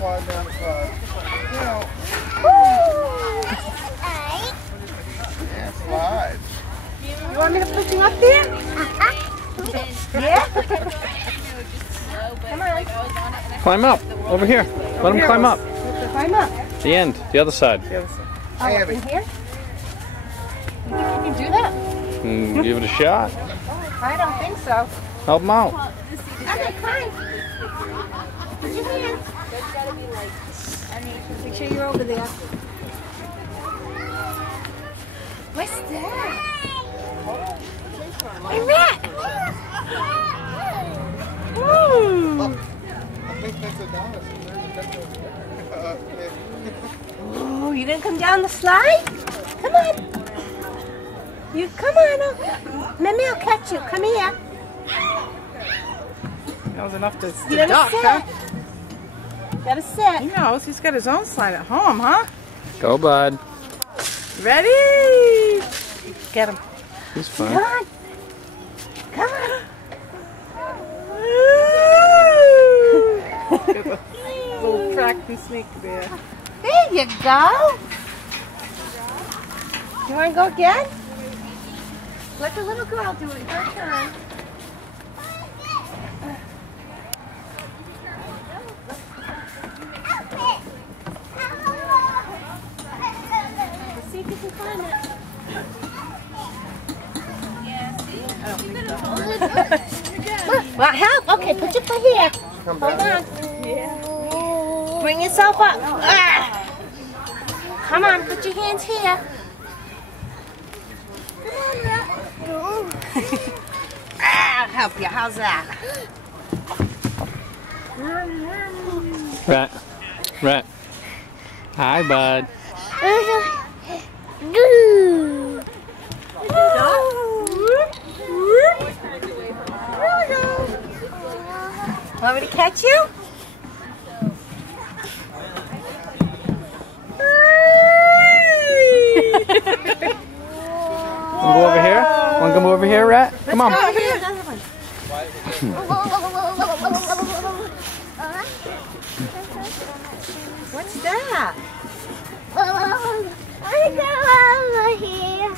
slide down the slide. Yeah. Yeah, slide. You want me to put you up there? Yeah? Come on. Climb up. Over here. Let him climb up. Climb up. The end. The other side. Oh, in here? You think you can do that? Give it a shot. I don't think so. Help him out. Okay, climb. Put your hands. Make sure you're over there. What's that? Hey, Matt! Woo! I think that's a dinosaur. Oh, you gonna come down the slide? Come on. You come on. Maybe I'll catch you. Come here. That was enough to You gotta duck, sit. huh? Gotta sit. He knows. He's got his own slide at home, huh? Go, bud. Ready? Get him. He's Come fine. on. Come on. Little tracking sneak there. There you go. You want to go again? Let the little girl do it. Her turn. Let's see if you can climb it. Well, help. Okay, put your foot here. Hold on. Bring yourself up. Ah. Come on, put your hands here. I'll help you. How's that? Rat. Rat. Hi, bud. Want me to catch you? Wanna go over here? Wanna come over here, Rat? Come on. Oh, here's another one. What's that? I go over here.